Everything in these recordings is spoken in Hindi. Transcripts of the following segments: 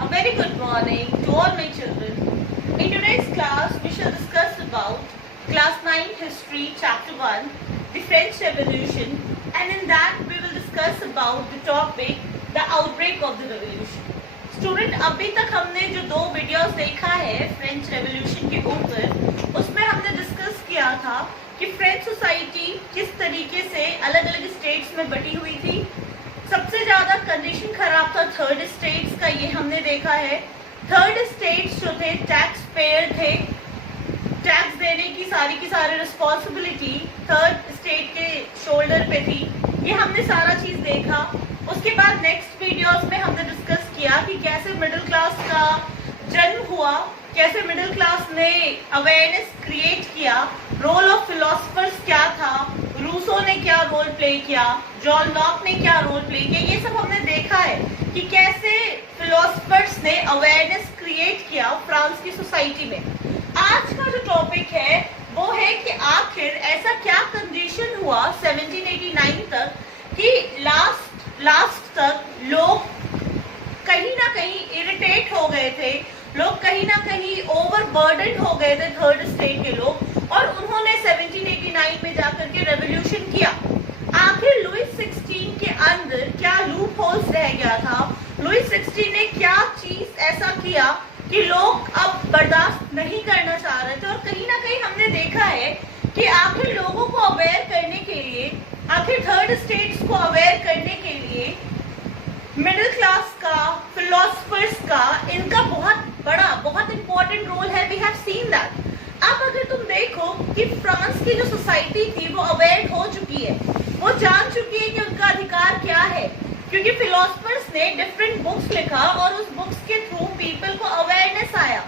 A very good morning to all my children. In today's class, we shall discuss about Class 9 History Chapter 1, the French Revolution, and in that we will discuss about the topic, the outbreak of the revolution. Student, अभी तक हमने जो दो वीडियोस देखा है फ्रेंच रेवोल्यूशन के ऊपर, उसमें हमने डिस्कस किया था कि फ्रेंच सोसाइटी किस तरीके से अलग अलग स्टेट्स में बटी हुई थी। सबसे ज्यादा कंडीशन खराब था थर्ड स्टेट्स का, ये हमने देखा है। थर्ड स्टेट्स जो थे टैक्स पेयर थे, टैक्स देने की सारी रिस्पॉन्सिबिलिटी थर्ड स्टेट के शोल्डर पे थी। ये हमने सारा चीज देखा। उसके बाद नेक्स्ट वीडियोस में हमने डिस्कस किया कि कैसे मिडिल क्लास का जन्म हुआ, कैसे मिडिल क्लास ने अवेयरनेस क्रिएट किया, रोल ऑफ फिलोसफर्स क्या था, रूसो ने क्या रोल प्ले किया, जॉन लॉक ने क्या रोल प्ले किया। ये सब हमने देखा है कि कैसे फिलोसफर्स ने अवेयरनेस क्रिएट किया फ्रांस की सोसाइटी में। आज का जो टॉपिक है वो है कि आखिर ऐसा क्या कंडीशन हुआ 1789 तक कि लास्ट तक लोग कहीं ना कहीं इरिटेट हो गए थे, लोग कहीं ना कहीं ओवरबर्डन हो गए थे थर्ड स्टेट के लोग, और उन्होंने 1789 में जाकर के रेवोल्यूशन किया। आखिर लुइस 16 के अंदर क्या लूप होल्स रह गया था, लुइस 16 ने क्या चीज ऐसा किया कि लोग अब बर्दाश्त नहीं करना चाह रहे थे। और कहीं ना कहीं हमने देखा है कि आखिर लोगों को अवेयर करने के लिए, आखिर थर्ड स्टेट्स को अवेयर करने के लिए मिडिल क्लास का, फिलोसफर्स का, इनका बहुत इंपॉर्टेंट रोल है। We have seen that. अब अगर तुम देखो कि फ्रांस की जो सोसाइटी थी वो अवेयर हो चुकी है, वो जान चुकी है कि उनका अधिकार क्या है, क्योंकि फिलोसफर्स ने डिफरेंट बुक्स लिखा और उस बुक्स के थ्रू पीपल को अवेयरनेस आया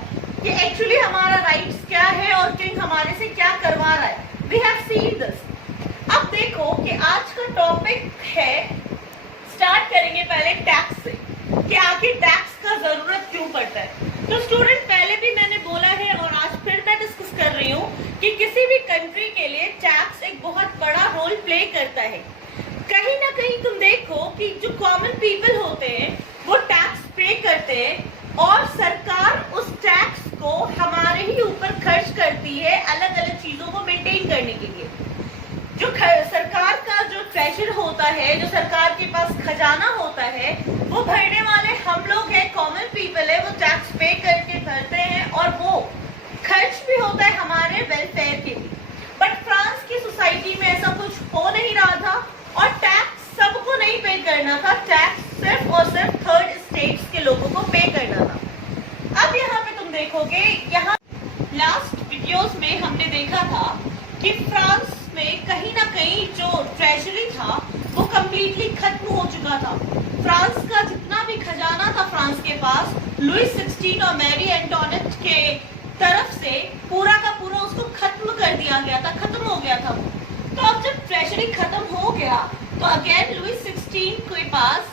कि एक्चुअली हमारा राइट्स क्या है और किंग हमारे से क्या करवा रहा है। We have seen this. अब देखो कि आज का टॉपिक है, स्टार्ट करेंगे पहले टैक्स से कि आखिर टैक्स का जरूरत क्यों पड़ता है। तो स्टूडेंट, पहले भी मैंने बोला है और आज फिर मैं डिस्कस कर रही हूँ कि किसी भी कंट्री के लिए टैक्स एक बहुत बड़ा रोल प्ले करता है। कहीं ना कहीं तुम देखो कि जो कॉमन पीपल होते हैं वो टैक्स पे करते हैं और सरकार उस टैक्स को हमारे ही ऊपर खर्च करती है अलग अलग चीजों को मेंटेन करने के लिए। जो सरकार का जो ट्रेजर होता है, जो सरकार के पास खजाना होता है, वो भरने वाले हम लोग हैं, कॉमन पीपल है, वो टैक्स पे करके भरते हैं और वो खर्च भी होता है हमारे वेलफेयर के लिए। बट फ्रांस की सोसाइटी में ऐसा कुछ हो नहीं रहा था और टैक्स सबको नहीं पे करना था, टैक्स सिर्फ और सिर्फ थर्ड स्टेट्स के लोगों को पे करना था। अब यहाँ पे तुम देखोगे, यहाँ लास्ट वीडियोस में हमने देखा था कि फ्रांस में कहीं ना कहीं जो ट्रेजरी था वो कम्प्लीटली खत्म हो चुका था। फ्रांस का जितना भी खजाना था फ्रांस के पास, लुइस 16 और मैरी एंटोनेट के तरफ से पूरा का पूरा उसको खत्म कर दिया गया था, खत्म हो गया था वो। तो अब जब ट्रेजरी खत्म हो गया तो अगेन लुइस 16 के पास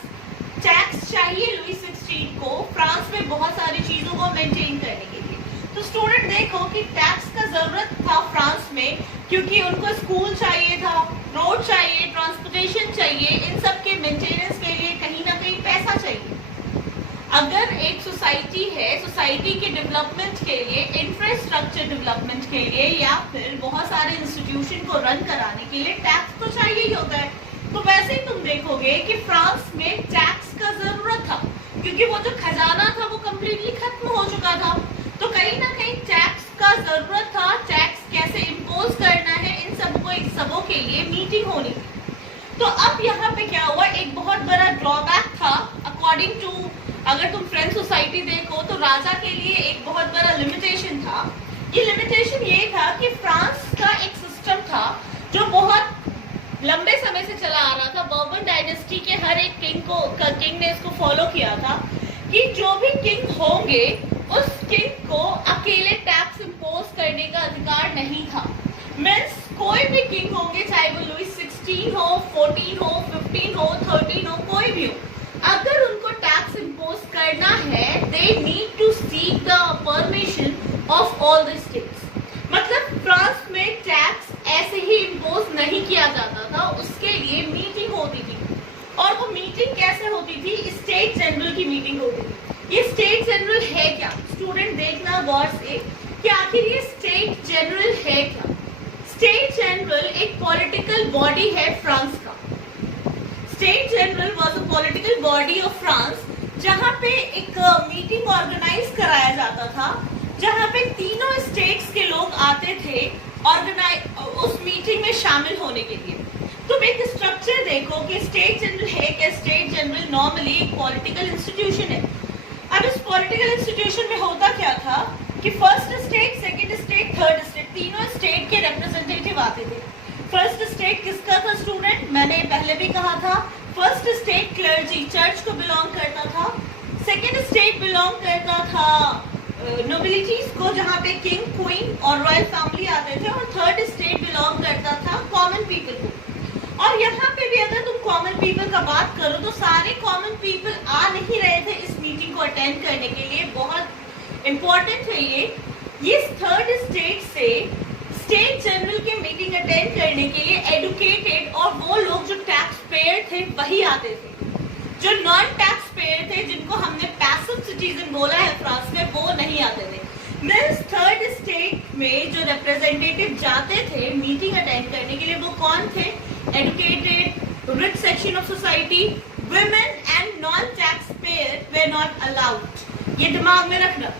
टैक्स चाहिए। लुइस 16 को फ्रांस में बहुत सारी चीजों को मेंटेन करने के लिए। तो स्टूडेंट देखो कि टैक्स का जरूरत था फ्रांस में, क्योंकि उनको स्कूल चाहिए था, रोड चाहिए, ट्रांसपोर्टेशन चाहिए, इन सब के मेंटेनेंस के लिए कहीं ना कहीं पैसा चाहिए। अगर एक सोसाइटी है, सोसाइटी के डेवलपमेंट के लिए, इंफ्रास्ट्रक्चर डेवलपमेंट के लिए या फिर बहुत सारे इंस्टीट्यूशन को रन कराने के लिए टैक्स तो चाहिए ही होता है। तो वैसे ही तुम देखोगे कि फ्रांस में टैक्स का जरूरत था, क्योंकि वो जो खजाना था वो कम्प्लीटली खत्म हो चुका था। तो कहीं ना कहीं टैक्स का जरूरत था, टैक्स कैसे इम्पोज करना है, इन सबों के लिए मीटिंग होनी थी। तो अब यहाँ पे क्या हुआ, एक बहुत बड़ा ड्रॉबैक था अकॉर्डिंग टू, अगर तुम फ्रेंच सोसाइटी देखो तो राजा के लिए एक बहुत बड़ा लिमिटेशन था। ये लिमिटेशन ये था कि फ्रांस का एक सिस्टम था जो बहुत लंबे समय से चला आ रहा था। बर्बन डायनेस्टी के हर एक किंग ने इसको फॉलो किया था कि जो भी किंग होंगे उस किंग को अकेले टैक्स इम्पोज करने का अधिकार नहीं था। मीन्स कोई भी किंग होंगे, चाहे वो लुइस 16 हो, 14 हो, 15 हो, 13 हो, कोई भी हो, अगर उनको टैक्स इम्पोज करना है, they need to seek the permission of all the states. मतलब फ्रांस में टैक्स ऐसे ही इम्पोज नहीं किया जाता था, उसके लिए मीटिंग होती थी। और वो मीटिंग कैसे होती थी, स्टेट जनरल की मीटिंग होती थी। ये स्टेट स्टूडेंट देखना गौर से कि आखिर ये स्टेट जनरल है क्या। स्टेट जनरल एक पॉलिटिकल बॉडी है फ्रांस का। State general was a political body of France, जहां पे एक मीटिंग ऑर्गेनाइज कराया जाता था, जहां पे तीनों स्टेट्स के लोग आते थे उस मीटिंग में शामिल होने के लिए। तुम एक स्ट्रक्चर देखो कि स्टेट जनरल है क्या। स्टेट जनरल नॉर्मली एक पॉलिटिकल इंस्टीट्यूशन है। अब इस पॉलिटिकल इंस्टीट्यूशन में होता क्या था कि first state, second state, third state, तीनों स्टेट के रिप्रेजेंटेटिव आते थे। फर्स्ट स्टेट किसका था स्टूडेंट? मैंने पहले भी कहा था, फर्स्ट स्टेट क्लर्जी, चर्च को बिलोंग करता था। सेकंड स्टेट बिलोंग करता था नोबिलिटीज को, जहाँ पे किंग, क्वीन और रॉयल फैमिली आते थे। और थर्ड स्टेट बिलोंग करता था कॉमन पीपल को। और यहाँ पे भी अगर तुम कॉमन पीपल का बात करो तो सारे कॉमन पीपल आ नहीं रहे थे इस मीटिंग को अटेंड करने के लिए। बहुत इंपॉर्टेंट है ये थर्ड स्टेट से स्टेट जनरल के मीटिंग अटेंड करने के लिए एडुकेटेड और वो लोग जो टैक्स पेयर थे वही आते थे। जो नॉन टैक्स पेयर थे, जिनको हमने पैसिव सिटीजन बोला है फ्रांस में, वो नहीं आते थे। मीन्स थर्ड स्टेट में जो रिप्रेजेंटेटिव जाते थे मीटिंग अटेंड करने के लिए, वो कौन थे? Educated, rich section of society, women and non tax payer way not allowed. ये दिमाग में रखना।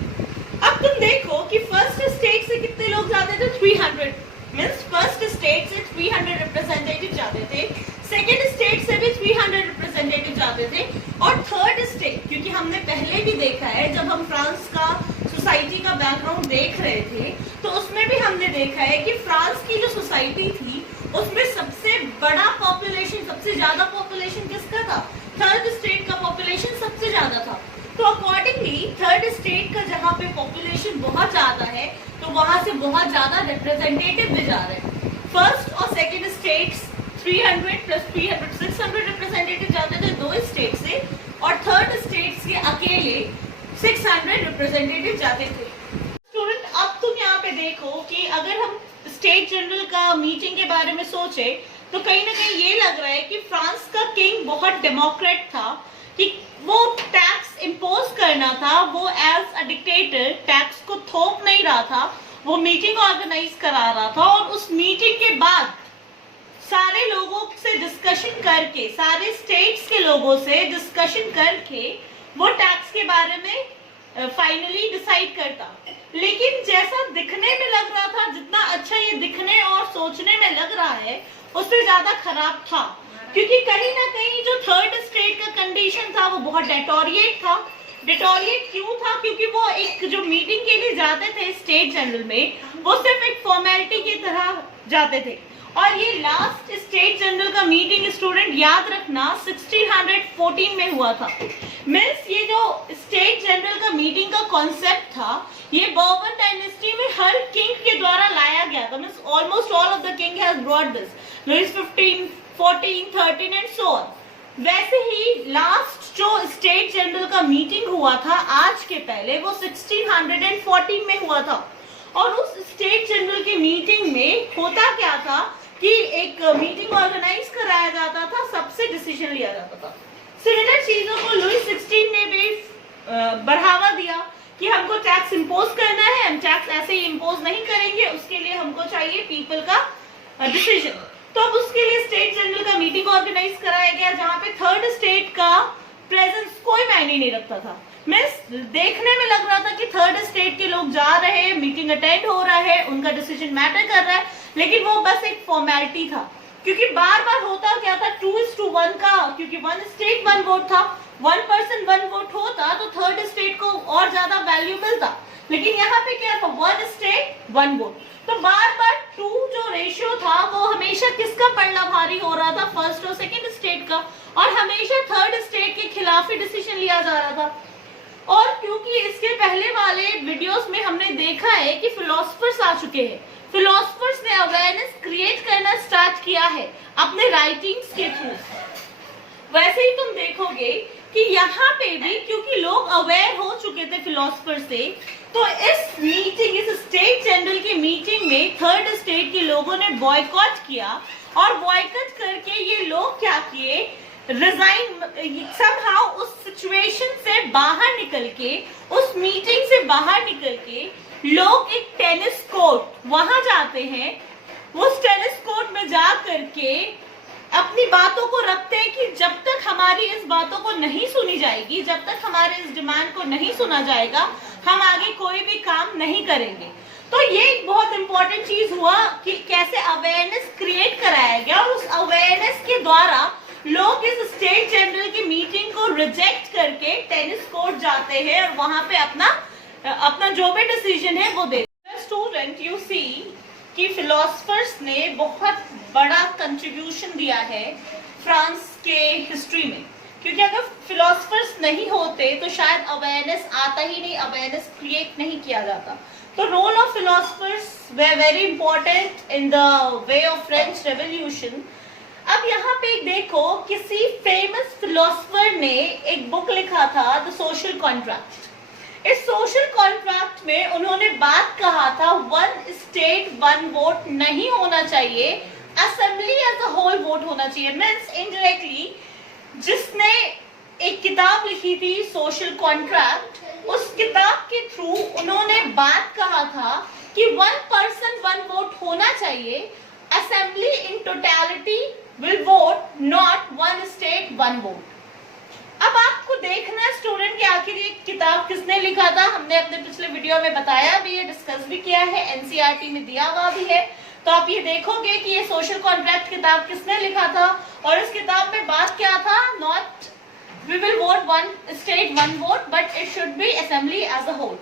अब तुम देखो कि फर्स्ट स्टेट से कितने लोग जाते थे? 300। मीन्स फर्स्ट स्टेट से 300 रिप्रेजेंटेटिव जाते थे। सेकेंड स्टेट से भी 300 रिप्रेजेंटेटिव जाते थे। और थर्ड स्टेट, क्योंकि हमने पहले भी देखा है, जब हम फ्रांस का सोसाइटी का बैकग्राउंड देख रहे थे तो उसमें भी हमने देखा है कि फ्रांस की जो सोसाइटी थी उसमें सबसे बड़ा पॉपुलेशन, सबसे ज्यादा पॉपुलेशन किसका था? थर्ड स्टेट का पॉपुलेशन सबसे ज्यादा था। तो अकॉर्डिंगली थर्ड स्टेट का जहाँ पे पॉपुलेशन बहुत ज्यादा है तो वहां से बहुत ज्यादा रिप्रेजेंटेटिव भी जा रहे हैं। फर्स्ट और सेकेंड स्टेट्स 300 प्लस 300 600 रिप्रेजेंटेटिव जाते थे दो स्टेट से, और थर्ड स्टेट्स के अकेले 600 रिप्रेजेंटेटिव जाते थे। स्टूडेंट, अब तुम यहाँ पे देखो कि अगर हम स्टेट जनरल का मीटिंग के बारे में सोचे तो कहीं ना कहीं ये लग रहा है कि फ्रांस का किंग बहुत डेमोक्रेट था, कि वो टैक्स इम्पोज करना था, वो एज अ डिक्टेटर टैक्स को थोप नहीं रहा था, वो मीटिंग ऑर्गेनाइज करा रहा था। और उस मीटिंग के बाद सारे लोगों से डिस्कशन करके, सारे स्टेट्स के लोगों से डिस्कशन करके वो टैक्स के बारे में फाइनली डिसाइड करता। लेकिन जैसा दिखने में लग रहा था, जितना अच्छा ये दिखने और सोचने में लग रहा है, उससे ज्यादा खराब था। क्योंकि कहीं ना कहीं जो थर्ड स्टेट का कंडीशन था वो बहुत डेटोरिएट था। डेटोरिएट क्यों था? क्योंकि वो एक जो मीटिंग के लिए जाते थे स्टेट जनरल में, वो सिर्फ एक फॉर्मेलिटी की तरह जाते थे। और ये लास्ट स्टेट जनरल का मीटिंग स्टूडेंट याद रखना 1614 में हुआ था। मीन्स ये जो स्टेट जनरल का मीटिंग का कॉन्सेप्ट था, ये बर्बन डायनेस्टी में हर किंग के द्वारा लाया गया था। Means almost all of the king has brought this, Louis 15, 14, 13 and so on. वैसे ही लास्ट जो स्टेट जनरल का मीटिंग हुआ था आज के पहले, वो 1614 में हुआ था। और उस स्टेट जनरल की मीटिंग में होता क्या था कि एक मीटिंग ऑर्गेनाइज कराया जाता था, सबसे डिसीजन लिया जाता था। सिमिलर चीजों को लुई 16 ने भी बढ़ावा दिया कि हमको टैक्स इंपोज करना है, हम टैक्स ऐसे ही इंपोज नहीं करेंगे, उसके लिए हमको चाहिए पीपल का डिसीजन। तो अब उसके लिए स्टेट जनरल का मीटिंग ऑर्गेनाइज कराया गया, जहाँ पे थर्ड स्टेट का प्रेजेंस कोई मायने नहीं रखता था। मीन्स देखने में लग रहा था कि थर्ड स्टेट के लोग जा रहे हैं, मीटिंग अटेंड हो रहा है, उनका डिसीजन मैटर कर रहा है, लेकिन वो बस एक फॉर्मेलिटी था। क्योंकि बार बार होता क्या था, 2:1 का, क्योंकि 1 स्टेट 1 वोट था, 1 पर्सन 1 वोट होता तो थर्ड स्टेट को और ज्यादा वैल्यू मिलता। लेकिन यहाँ पे क्या था, 1 स्टेट 1 वोट। तो बार बार 2 जो रेशियो था वो हमेशा किसका पड़ना भारी हो रहा था, फर्स्ट और सेकेंड स्टेट का, और हमेशा थर्ड स्टेट के खिलाफ ही डिसीजन लिया जा रहा था। और क्योंकि इसके पहले वाले वीडियोस में हमने देखा है कि फिलोसफर्स आ चुके हैं, फिलोसफर्स ने अवेयरनेस क्रिएट करना स्टार्ट किया है अपने राइटिंग्स के थ्रू। वैसे ही तुम देखोगे कि यहाँ पे भी क्योंकि लोग अवेयर हो चुके थे फिलोसफर से, तो इस मीटिंग, इस स्टेट जनरल की मीटिंग में थर्ड स्टेट के लोगों ने बॉयकॉट किया। और बॉयकॉट करके ये लोग क्या किए, रिजाइन, somehow उस सिचुएशन से बाहर निकल के, उस मीटिंग से बाहर निकल के लोग एक टेनिस कोर्ट वहां जाते हैं, उस टेनिस कोर्ट में जा करके अपनी बातों को रखते हैं कि जब तक हमारी इस बातों को नहीं सुनी जाएगी, जब तक हमारे इस डिमांड को नहीं सुना जाएगा, हम आगे कोई भी काम नहीं करेंगे। तो ये एक बहुत इंपॉर्टेंट चीज हुआ कि कैसे अवेयरनेस क्रिएट कराया गया, और उस अवेयरनेस के द्वारा लोग इस स्टेट जनरल की मीटिंग को रिजेक्ट करके टेनिस कोर्ट जाते हैं और वहां पे अपना जो भी डिसीजन है वो देते हैं। स्टूडेंट, यू सी कि फिलोसफर्स ने बहुत बड़ा कंट्रीब्यूशन दिया है फ्रांस के हिस्ट्री में, क्योंकि अगर फिलोसफर्स नहीं होते तो शायद अवेयरनेस आता ही नहीं, अवेयरनेस क्रिएट नहीं किया जाता। तो role of philosophers were very important in the way of French revolution. अब यहाँ पे देखो, किसी फेमस फिलोसफर ने एक बुक लिखा था द सोशल कॉन्ट्रैक्ट। इस सोशल कॉन्ट्रैक्ट में उन्होंने बात कहा था वन स्टेट वन वोट नहीं होना चाहिए, assembly as a whole vote होना चाहिए। मीन्स इनडायरेक्टली जिसने एक किताब लिखी थी सोशल कॉन्ट्रैक्ट, उस किताब के थ्रू उन्होंने बात कहा था कि वन पर्सन वन वोट होना चाहिए, assembly in totality will vote, not one state one vote. अब आपको देखना है स्टूडेंट कि आखिर ये किताब किसने लिखा था। हमने अपने पिछले वीडियो में बताया भी है, डिस्कस भी किया है, एनसीईआरटी में दिया हुआ भी है। तो आप ये देखोगे कि ये सोशल कॉन्ट्रैक्ट किताब किसने लिखा था, और इस किताब में बात क्या था, not we will vote one state one vote but it should be assembly as a whole.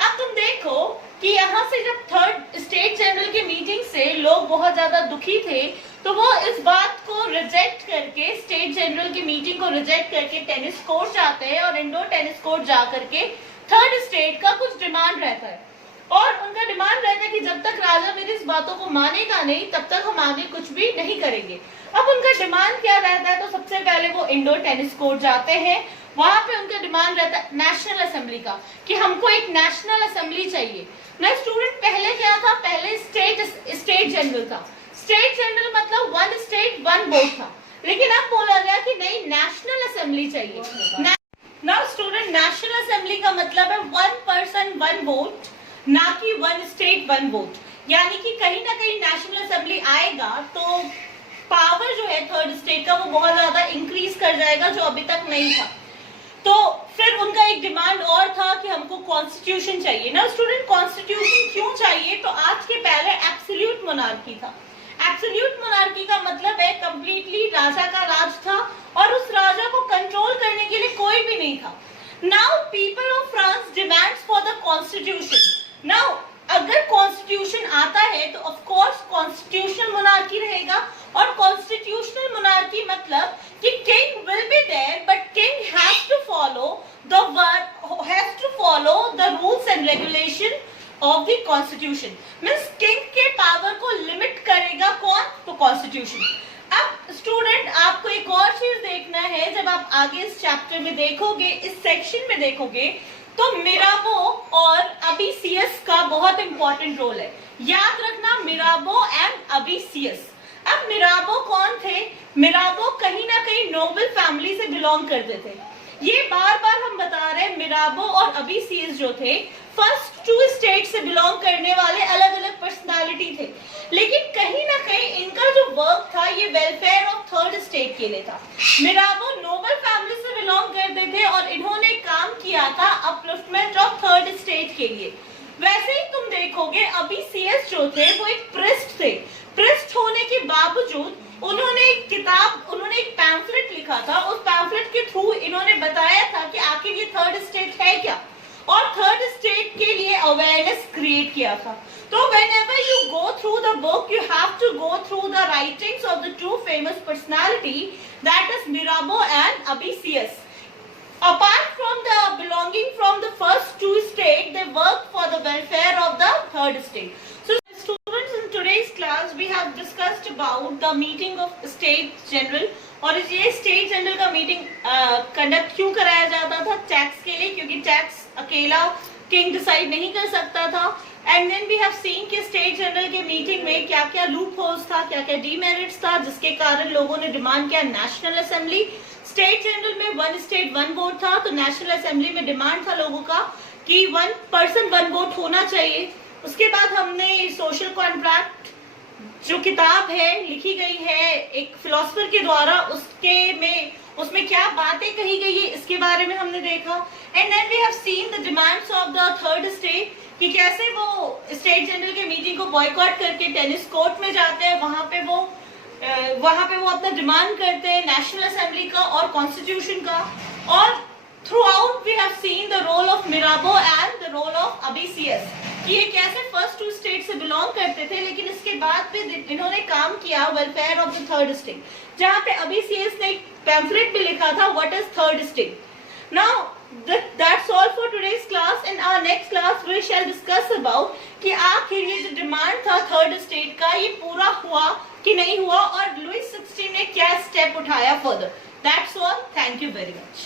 अब तुम देखो कि यहाँ से जब थर्ड स्टेट जनरल की मीटिंग से लोग बहुत ज्यादा दुखी थे, तो वो इस बात को रिजेक्ट करके, स्टेट जनरल की मीटिंग को रिजेक्ट करके टेनिस कोर्ट जाते हैं, और इंडोर टेनिस कोर्ट जा करके थर्ड स्टेट का कुछ डिमांड रहता है, और उनका डिमांड रहता है कि जब तक राजा मेरी इस बातों को मानेगा नहीं तब तक हम आगे कुछ भी नहीं करेंगे। अब उनका डिमांड क्या रहता है, तो सबसे पहले वो इंडोर टेनिस कोर्ट जाते हैं, वहां पे उनका डिमांड रहता है नेशनल असेंबली का, कि हमको एक नेशनल असेंबली चाहिए। ना स्टूडेंट, पहले क्या था, पहले स्टेट जनरल था। स्टेट जनरल मतलब वन स्टेट वन वोट था, लेकिन अब बोला गया कि नहीं, नेशनल असेंबली चाहिए। नाउ स्टूडेंट, नेशनल असेंबली का मतलब है वन पर्सन वन वोट, ना कि वन स्टेट वन वोट। यानी कि कहीं ना कहीं नेशनल असेंबली आएगा तो पावर जो है थर्ड स्टेट का वो बहुत ज्यादा इंक्रीज कर जाएगा, जो अभी तक नहीं था। तो फिर उनका एक डिमांड और था कि हमको कॉन्स्टिट्यूशन चाहिए। ना स्टूडेंट, कॉन्स्टिट्यूशन क्यों चाहिए, तो आज के पहले एब्सोल्यूट मोनार्की था। एब्सोल्यूट मोनार्की का मतलब है कंप्लीटली राजा का राज था, और उस राजा को कंट्रोल करने के लिए कोई भी नहीं था। Now people of France demands for the constitution. Now अगर कॉन्स्टिट्यूशन आता है तो ऑफ कोर्स कॉन्स्टिट्यूशनल मोनार्की रहेगा, और कॉन्स्टिट्यूशनल मोनार्की मतलब कि king will be there but king has to follow the rules and regulation of the constitution. Means king के पावर को लिमिट करेगा कौन, तो कॉन्स्टिट्यूशन। अब स्टूडेंट, आपको एक और चीज देखना है, जब आप आगे इस चैप्टर में देखोगे, इस सेक्शन में देखोगे, तो मिराबो और अबीसियस का बहुत इंपॉर्टेंट रोल है। याद रखना, मिराबो एंड अबीसियस। अब मिराबो कौन थे, मिराबो कहीं ना कहीं नोबल फैमिली से बिलोंग करते थे। ये बार बार हम बता रहे हैं, मिराबो और अबीसियस जो थे फर्स्ट टू स्टेट से बिलोंग करने वाले अलग अलग पर्सनालिटी थे, लेकिन कहीं ना कहीं इनका जो वर्क था ये वेलफेयर ऑफ थर्ड स्टेट के लिए था। मिराबो नोबल फैमिली से बिलोंग करते थे और इन्होंने काम किया था अपलिफ्टमेंट ऑफ थर्ड स्टेट के लिए। वैसे ही तुम देखोगे अबीसियस जो थे वो एक प्रिस्ट थे। प्रिस्ट होने के बावजूद उन्होंने एक पैम्फलेट लिखा था। उस पैम्फलेट के थ्रू इन्होंने बताया था कि आखिर ये थर्ड स्टेट है क्या, और थर्ड स्टेट के लिए अवेयरनेस क्रिएट किया था। तो whenever you go through the book, you have to go through the writings of the two famous personality, that is Mirabeau and Abesius. Apart from the belonging from the first two states, they work for the welfare of the third state. So students, in today's class we have discussed about the meeting of state general, और ये स्टेट जनरल का मीटिंग कंडक्ट क्यों कराया जाता था, टैक्स के लिए, क्योंकि टैक्स अकेला किंग डिसाइड नहीं कर सकता था। And then we have seen कि स्टेट जनरल के मीटिंग में क्या क्या लूप होल्स था, क्या क्या डीमेरिट्स था, जिसके कारण लोगों ने डिमांड किया नेशनल असेंबली। स्टेट जनरल में 1 स्टेट 1 वोट था, तो नेशनल असेंबली में डिमांड था लोगों का कि 1 पर्सन 1 वोट होना चाहिए। उसके बाद हमने सोशल कॉन्ट्रैक्ट जो किताब है लिखी गई है एक फिलोसफर के द्वारा, उसमें क्या बातें कही गई है इसके बारे में हमने देखा। And then we have seen the demands of the third state कि कैसे वो स्टेट जनरल के मीटिंग को बॉयकॉट करके टेनिस कोर्ट में जाते हैं, वहां पे वो अपना डिमांड करते हैं नेशनल असेंबली का और कॉन्स्टिट्यूशन का। और throughout we have seen the role of Mirabeau and the role of Abbe Sieyes कि ये कैसे फर्स्ट 2 स्टेट से बिलोंग करते थे, लेकिन इसके बाद भी इन्होंने काम किया welfare of the third state, जहां पे अबीसियस ने एक पैम्फलेट भी लिखा था what is third state. Now that's all for today's class. In our next class we shall discuss about कि आखिर ये जो डिमांड था थर्ड स्टेट का ये पूरा हुआ कि नहीं हुआ और लुईस 16 ने क्या स्टेप उठाया further. That's all. Thank you very much.